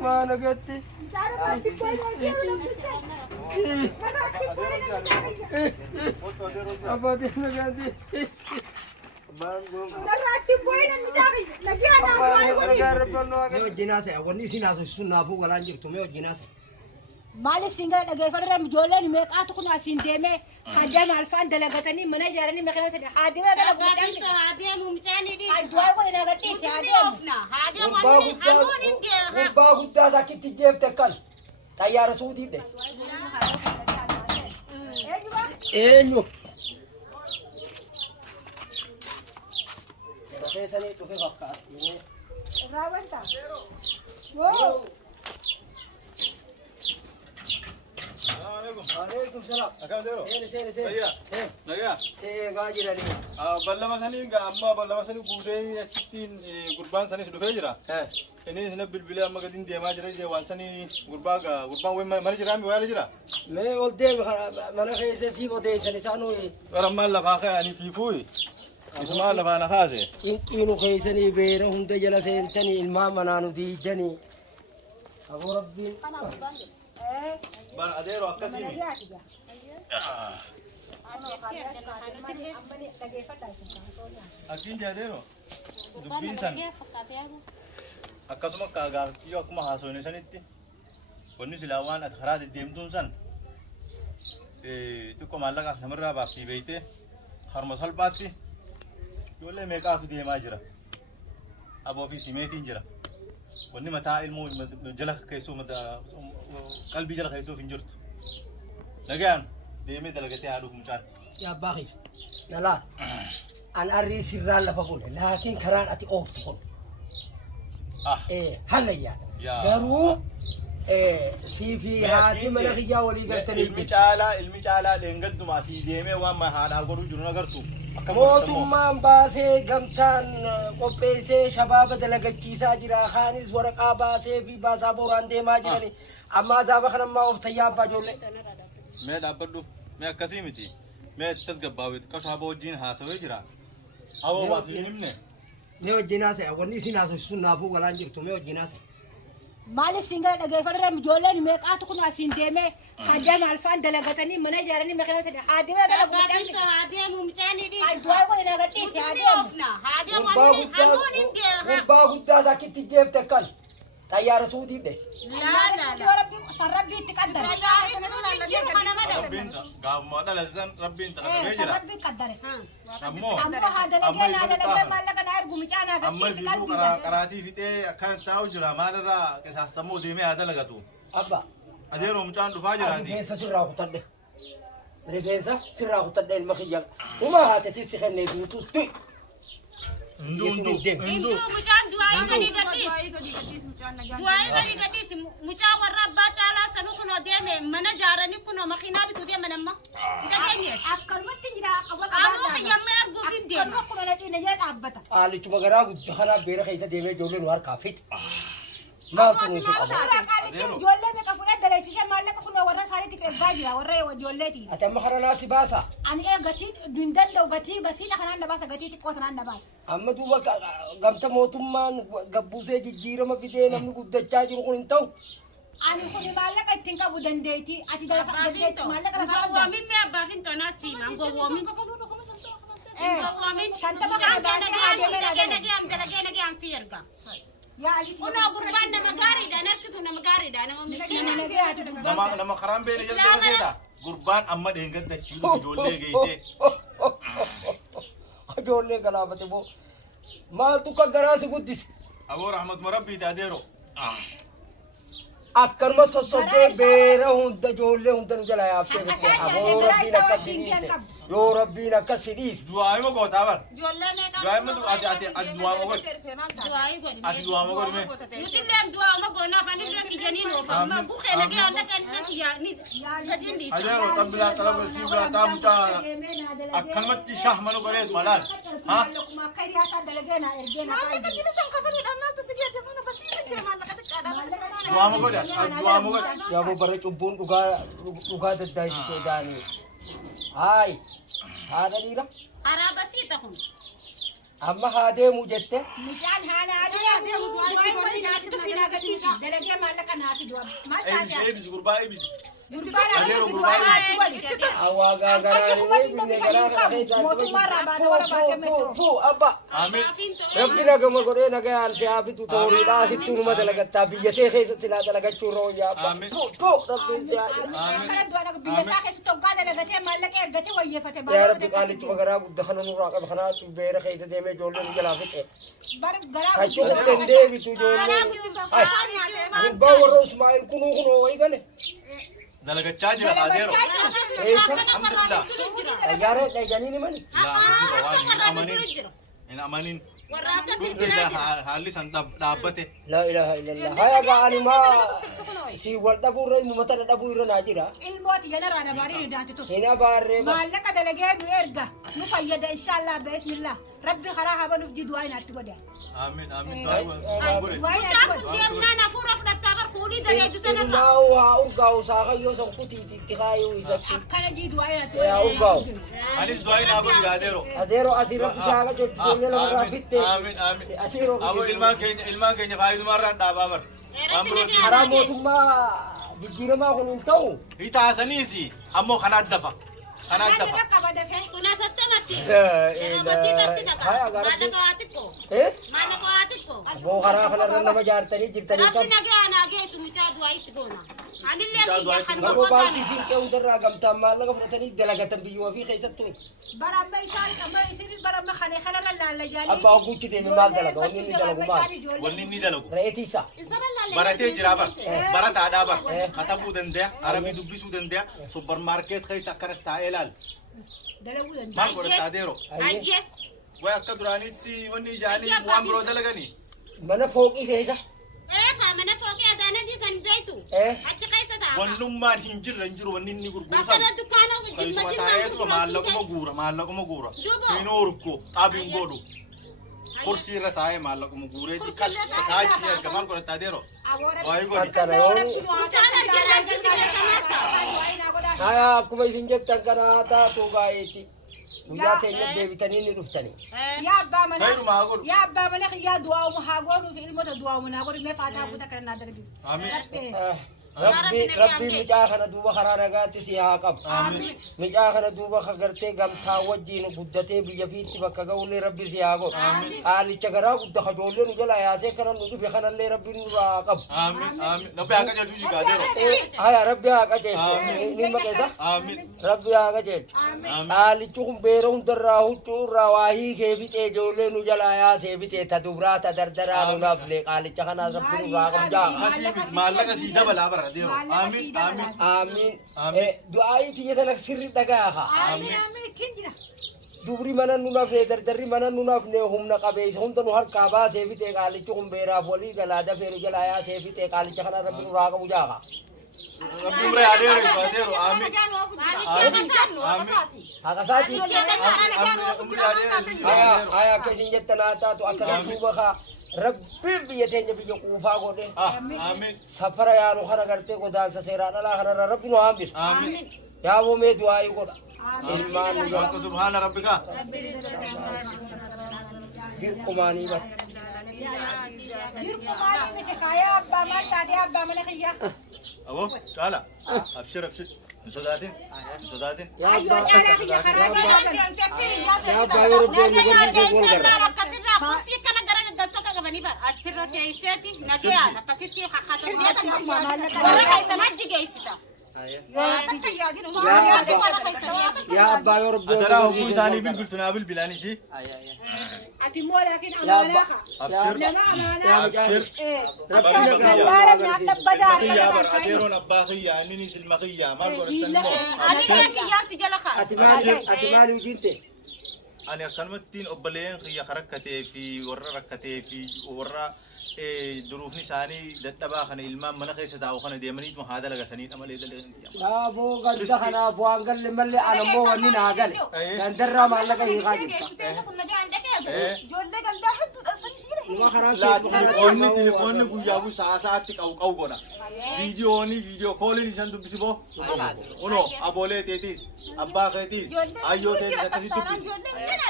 ما نقدي أبدي نقدي جناسة وني سيناسو سنافو ولا نجرتو جناسة مالف سينغال دغه فرم جولاني ميقاتو كنا سيندمه خدام الفان دلغتني مناجرني مخنتني حادمه دلغتني هادي ممتعني دي اي دواي وين غدي شادي هادي مالوني انت وبا غدا زكيت جيب تكل طياره سعودي ده ايوه سني تو في وقت راونتا واو عليكم السلام. أكمل ديرو. سير. نجا. غاجي لي بلما سني أما بلما سني بودي أشتين قربان سني سدو فجرة. إني سنة بالبلا ما قدين دي ما جرى وان سني قربان وين ما نجرا مي ولا جرا. ما ولدي ما خيس سي بودي سني سانو ورما الله خاخه أني في فوي. اسمع الله فانا خازه. إنو خيسني بيره هم تجلا سنتني الماء منانو دي دني أبو ربي بان أديرو أكاسيمي. أكين جاديرو. دبين سن. أكاسما كاغار كيو أكما هاسوني سنتي. وني سلاوان أتخراد الديمتون سن. تكو مالك نمرة بافتي بيته. خرمس هالباتي. يقول ميقاتو دي ماجرا ابو في سيميتين جرا وني متاع المو جلخ كيسو متى قلبي جلخ كيسو فنجرت لقان دي مي دلغتي هادو مشان يا باخي لا انا اري سرال لفقول لكن كران اتي اوف تقول ايه هلا يا جرو في هاتي منخيا ولي قلتني المجالا لنقد ما في ديمه وما هذا غرو جرو نغرتو mootummaan baasee gamtaan qopheessee shabaaba dalagachiisaa jira kaanis waraqaa baasee fi baasaa booraan deemaa jirani amma azaaba kanammaa of tayyaa abbaa ijoollee mee dhaabbadhu mee akkasii miti mee tasgabbaawet qashaaba wajjin haasawee jira awoo waasii himne mee wajjin haasa'e wanni isin haasofsiisuun naafuu galaan jirtu mee wajjin haasa'e مالف سينغال دغه فرم جولاني ميقاتو كنا سيندمه خدام الفان دلغتني مناجرني مخنتني حادمه دلغتني هادي ممتعني دي اي دواي وين غدي شادي هادي مالوني انت وبا غدا زكيت جيب تكل طياره سعودي ده لا يا ربي ربي تقدر ربي انت قام ما دلزن ربي انت قدر ربي قدر امو هذا لجا مالك انا ارجو مجانا اما زيدو قراتي فيتي كان تاوجرا مالرا كساسمو ديمي هذا لغتو ابا اديرو مچان دفاجرا دي ريفيسا سرا قطد ريفيسا سرا قطد المخيا وما هاتتي سخني بوتوستي Hindu mucaan du'aa gadi gadhiis du'aa gadi gadhiis mucaa warra abbaa caalaa sanuu kunoo deeme mana jaaranii kunoo makiinaa bituu deeman amma dhageenye akkanumatti jira anuu xiyyammee arguuf hin deema akkanuma kunoo dhaqii na jala dhaabbata qaalichuma garaa guddaa kanaa beera keessa deemee ijoolleen harkaa fixe maaltu nuti qaba ijoollee meeqa fudhadha daleessisee maallaqa kunoo warra isaaniitiif ergaa jira warra ijoolleetiin ati amma kana naasi baasa ani gatii dindanda'u gatii basiidha kanaan na baasa gatii xiqqoo sanaan na baasa amma duuba gamta mootummaan gabbusee jijjiirama fidee namni guddachaa jiru kun hin ta'u ani kun maallaqa ittiin qabu dandeetii ati dandeetii maallaqa lafaa gowwoomin mee abbaa fin tonaa siimaan gowwoomin shantama kana baasee adeemee dagee ansi erga yaa ali kunoo gurbaan nama gaariidha narkitu nama gaariidha nama miskiina nama karaan beene jalqaba seeta gurbaan amma dheengadda chiilu ijoollee geessee ijoollee galaafate boo maaltu ka garaasi guddise aboo rahmat marabbiiti adeero akkanuma sossobdee beera hunda ijoollee hunda nu jala yaaftee aboo rabbiin akkas hidhiise yoo rabbiin akkas hidhiise du'aayima gootaa bar ijoollee meeqa du'aayima ati du'aama godhi ati du'aama godhi mee nutilleen du'aama goonaaf ani bira kiyyanii noofamma buqee nagee onna kan kiyyaanii gadiin dhiisa adeero tabbilaa talaba siibraa taamutaa akkanumatti shah manu godheet malaal haa du'aama godhi du'aama godhi yaa boo barre cubbuun dhugaa daddaayisitee daanii haay haadha dhiira araabasiita kun أما هذا مجتة مجان هانا هذا دواي ولي ناتي تفينا قديش دلقي ما لك ناتي دوا ما تاجا إبز غربا إبز غربانا هذا دواي ناتي ولي أواجا أشوف ما تيجي مشاهين موتو مرة بعد ولا بعد متو فو أبا آمين ربنا كما قرينا كان سيابي تطوري لا تطور ما تلقى بيجي خيس تلا تلقى شورون يا آمين. تو ربي سيادي كان دوانا بيساخ ستوقع دلقتي ما لك إرجتي ويفتي يا بارو رب قال لك مغرا دخلنا نراقب خنا تبير خيس ديمه جولن جلافك بارو غرا كاچو تندے بھی تو جولن باور اسماعيل كنو كنو ويغني دلقة تشاجر قادرو الحمد لله يا ريت جاني من لا إن أمانين إن أمانين كنت لا حالي سندابته لا اله الا الله هيا قال ما سي ولدبور متى دبور ناجرا الموت ينرى بارين دانتي تو هنا بار ما لك دلقي بيرجع نفيد إن شاء الله بإذن الله ربي خراها بنفدي دواي ناتي بدي آمين آمين دواي Mucaan deemnaa nafuura fudhattaa bar fuudhii dareejjitan irraa. لا أرجع ساقي يوسف كتي تخايو يسات أكنا جي دواي ناتي يا أرجع أنيس دعائنا أقول قادرو أديرو أديرو ساقي جل لما رافت آمين آمين أديرو أبو إلمان كيني فايد مرة دابامر أمرو حرامو ثم بيجينا ما هون تو هي تاسنيسي أمو خنات دفع خنات أنا دفع لك بدي فيه Kuna tattamatti. لا Yeroo إله basiifatti naqa. هيا Maana قارب qo'aatikkoo. إيه Maana qo'aatikkoo. أبو خرا خلا لما جارتني جبتني Rabbi كم nagaa naa geessu mucaa du'aa itti goona. Anillee biyya kan أبو بانتي سين كم درا كم تام ما لقى فتني دلقة بيجوا في خيسة توي برا ما يشارك ما يصير برا ما خلي خلا لا لا جاني أبا أقول كده ما دلقة وني دلقة ما ولني دلقو رأيتي سا Isarra laallee. براتي جرابر برات عدابر خطبو دنديا عربي دبسو دنديا سوبر ماركت خيس أكرت تايلال دلقوا ما قلت تاديرو Ayyee. ويأكدرانيتي وني جاني موامرو دلقني من فوقي خيسة Eefa mana fookee adaana dhiisan zaytu. Achi keessa ta'a. ونما هنجر هنجر ونني قربوسان Bakka dukkaana خيس ما تايتو مالكم غورا Duuba. فينوركو أبين غورو كرسي رتاي مالكم غوري دي كاس كاس كمان قلت تاديرو واي قلت أنت لا يوم Mucaan arjala jisire sanatta. هيا أكو يسين جت كنا تا توغايتي ويا تيجي ديبتني نرفتني يا أبا من خير ما أقول يا أبا من يا دعاء ومحاقون في الموت دعاء ومناقون ما فاتها فوتك لنا دربي آمين ربي مجاخنا دوبا خرا نغاتي سيها قب آمين مجاخنا دوبا خغرتي غمتا وجين غدتي بيفيت بك غولي ربي سيها قب آلي چغرا غد خجولن جلا ياسه كرن نو بخنا لي ربي نورا قب آمين آمين نبي أكاد جلوجي قادرو هيا ربي اكاجي آمين. نيم كيسا آمين ربي اكاجي آمين آلي چوم بيرون دراو تو رواهي كيفيت جولن نو جلا ياسه بيت تدبرا تدردرا نو نبلي آلي چخنا ربي نورا قب جا خسيمت مالك سيدا بلا برا ديرو آمين آمين آمين آمين. دعائي تيجي سر دغاها آمين آمين تنجنا dubri mana nuna fe dardarri mana nuna ne humna qabe hunta nu har kaaba seefite qaalichi kumbeera foli galada feeru jalaya seefite qaalicha kana rabbi nu raaqa bujaaka ربي مري عليه قادرو آمين آمين haqasaati مري عليه قادرو aya kesin jettana taatu akkana duuba ka rabbi biyya teenya biyya quufaa godhe آمين safara yaanu kana gartee godaansa seeraan alaa kanarra rabbi nu hambis آمين yaaboo mee du'aayii godha ilmaan nu jala سبحان ربك dirqumaanii bat يركم على متخايا أبا ما تادي أبا من خيا أبو تعالى أبشر أبشر صداتين صداتين yaa أيوة abbaa جانا خيا خنا yaa abbaa yoo rabbi eenyu godhu keessa wal garra Akkasirraa kursii kana gara galtoota qabanii bara achirra teesseeti nagayaan akkasitti haqatamee warra keessan hajji geessita. yaa abbaa yoo rabbi أترى أبو زاني بالبلتنا بالبلاني شيء أتي مو لكن يا أمانة أبشر لما أمانة أبشر ربنا لا لا تبدا مخيا بر أديرون أباخيا أنني في المخيا ما قلت تنمو Ani kan kiyyaatti jala kaa. ati maali ujiinte أنا كلمتين أبلين خيا خركتي في ورا ركتي في ورا دروفني ساني دتبا خن إلمام من خيس داو خن ديمني تو هذا لقى سنين أمال إذا لقى baaboo gadda kanaaf waan galle malee anammoo wanni naa gale dandarraa maallaqa hiikaa jirta إيه جولة قلدا حد أصلي سيره Numa karaa لا keetu تليفوني قوي ساعات أو قونا فيديو كولين سندو بسيبو ونو أبولي تيتيس أبا تيتيس أيو تيتيس كسي تبيس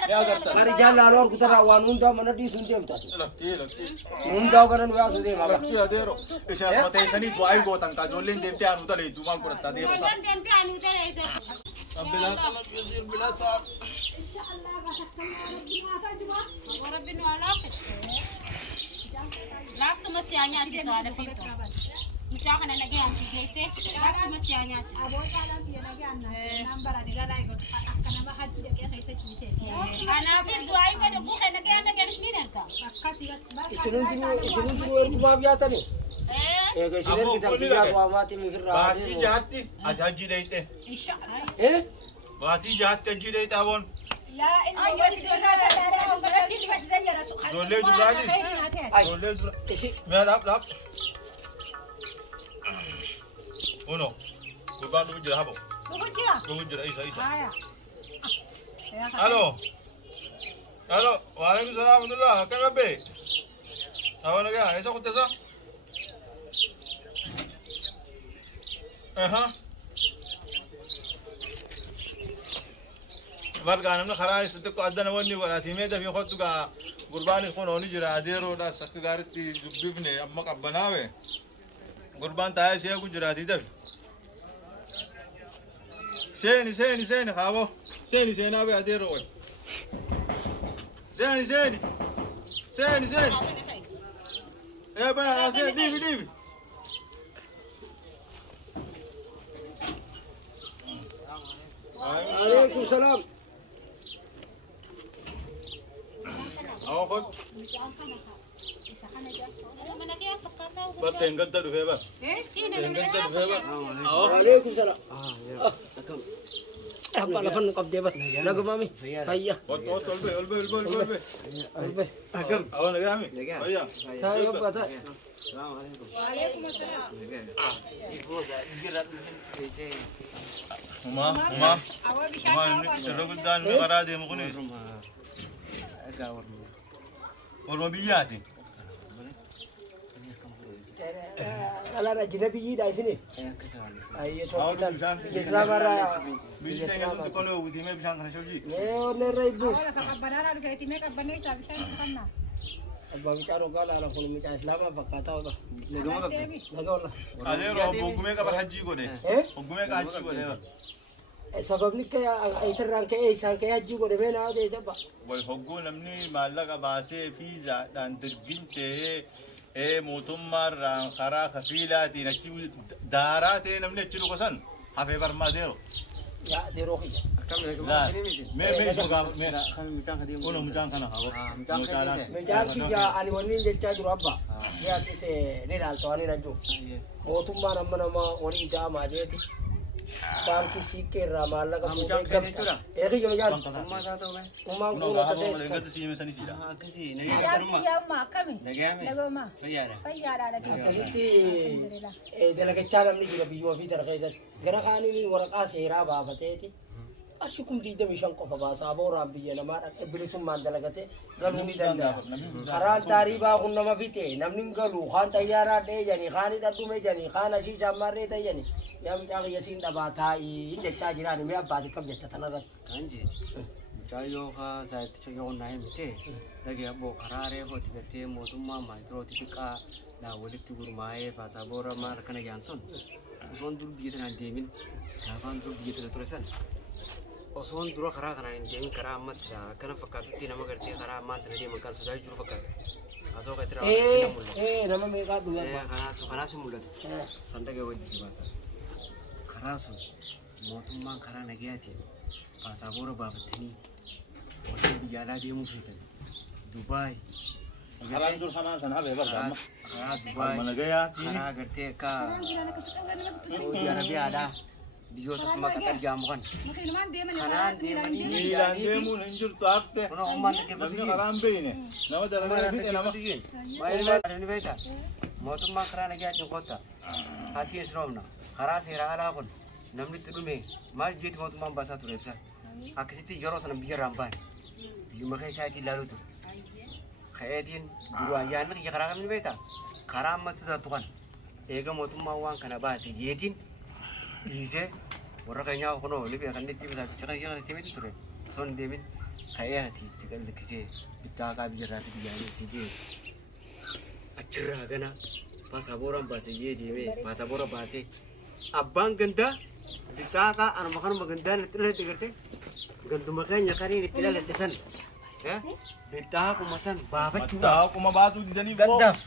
يا قرطان Karijaan laaloo kutaa waan hundaa mana dhiisuun deemta. لكتي Hundaa kana nu yaasuu deema. لكتي أديرو إيش أسمع سني دواي قوتان كاجولين ديمتي أنو تلي دومان كرت أديرو Ijoolleen deemtee ani utaleetu. بلا يصير بلا تا Rabbi nu alaafi. Laaftuma si aanyaatti so'aala fiitu. Mucaa kana nagee ansi geesse laaftuma si aanyaatti. Kanaafis du'aayi godhe buukee nagee nageenis ni darga. Isinun jiru ergumaaf yaatani. Eega isin ergitan biyyaa waamaatiin ofirraa باتي جاتي أجاجي ليته Eh? باتي جاتي أجي ليته أبون دولة درا ما لاب ونو قربان بوجرا هبو بوجرا إيسا ألو وعليكم السلام ورحمة الله كم أبي أبونا كيا إيسا كنت سا أها برجع نمنا خرايس تكو أدنى وني ولا تيميدا في خطو كا قربان يكون هوني جرا أديرو لا سكجارتي بيفني أما كبناوي قربان تاعي شيء كجرا تيدا سيني خابو سيني أبي أديرو سيني إيه بنا راسي ديبي Alaikum salam. أو خد برتين قدر في بقى Alaikum salam. Apa lapan kau debat? Lagu mami. Hayya. قلبي Albe. أنا جامي هيا Hayya bata. ما الرجل ده المقرا دي مغني والمبياتي Kalau ada jenabi di sini. Ayo kita. Islam ada. بيجي يقول تكونوا ودي ما بيشان خنا شوجي Neo neraibu. Abang bicara kalau anak kulit bicara Islam apa kata apa? Lagu lah. هذا رو بوكمه كبر حجي كده Eh? بوكمه كحجي كده Sebab ni kaya isran kaya isan kaya juga deh mana ada siapa? والحقوق نمني مالك باسه فيزا دان ترجنته موتمر ران خرا خفيلاتي نكتب داراتي نمني تشلو كسن حفي برما ديرو Ya di rohi. لا مي شوغا مي كونو مجان كنا هاو Menjadi ya animanin jadi caju apa? Ya sih se ni dah tuan ni naju. Oh tu mana nama orang jam aja tu. Par kisi ke ramal ka tu. Eki jo jan. Umang كونو ko هاو tade. لنگت سي مسني سيدا Kiti dalaga cara ni juga biwa fitar kaya gara kani ni waraka sehira baba tete ashukum di demi shanko fa basa abora biya na mara bilisum man dalagate galu ni danda karan tari ba kun nama fite namnin galu khan tayara de jani khani da tume jani khana shi jamare ta jani yam ya yasin da ba ta inde chajira ni me abba di kam jetta tanara kanji chayo ka sa ti yo nai mite dagi abo karare ho ti gate modumma micro tipika na wali ti gurmae pasabora mar kana ganson son dur biye tan demin ka fan dur biye tan trosan oson dur kara kana demin kara amat ya kana fakatu ti nama garte kara amat ne demin kan sadai jur fakat aso ka tira nama me ka duya kana to kana simulat sandage wadi sibasa kara su modumma kara nagiyati pasabora babatini wasu biyala da mu fitan dubai خران دول خنا سن حفي برما dubai من gaya kana garte ka saudi arabia da biyo ta kuma ka tarjamu kan kana ميلان ديمو ننجر تاكته kono umman ke نمني خرام بينه نما درنا في انا ما mai ni beta motum ma kara lagi ajin kota asi esromna kara sira ala kun namni tudume mal jeti motum ma basa turepsa akisiti joro sana biya ramban biyo ma kai kai lalu tu ka'eetiin duraan yaadna kiyya karaa kamiin beektaa karaa ammatti taatu kan eega mootummaa waan kana baase yeetiin dhiisee warra keenyaa kunoo libya kan itti bitaa bicha kan itti miti ture osoo hin deemin ka'ee asiitti qalliqisee bittaa kaa biyyarraatti biyyaanii fidee achirraa gana paasabooraan baasee yee deemee paasaboora baasee abbaan gandaa bittaa kaa anuma kanuma gandaan itti dhalate gartee ganduma keenya kaniin itti dhalate san bittaa kuma san baafachuu Mataa kuma baasuu didanii gandaaf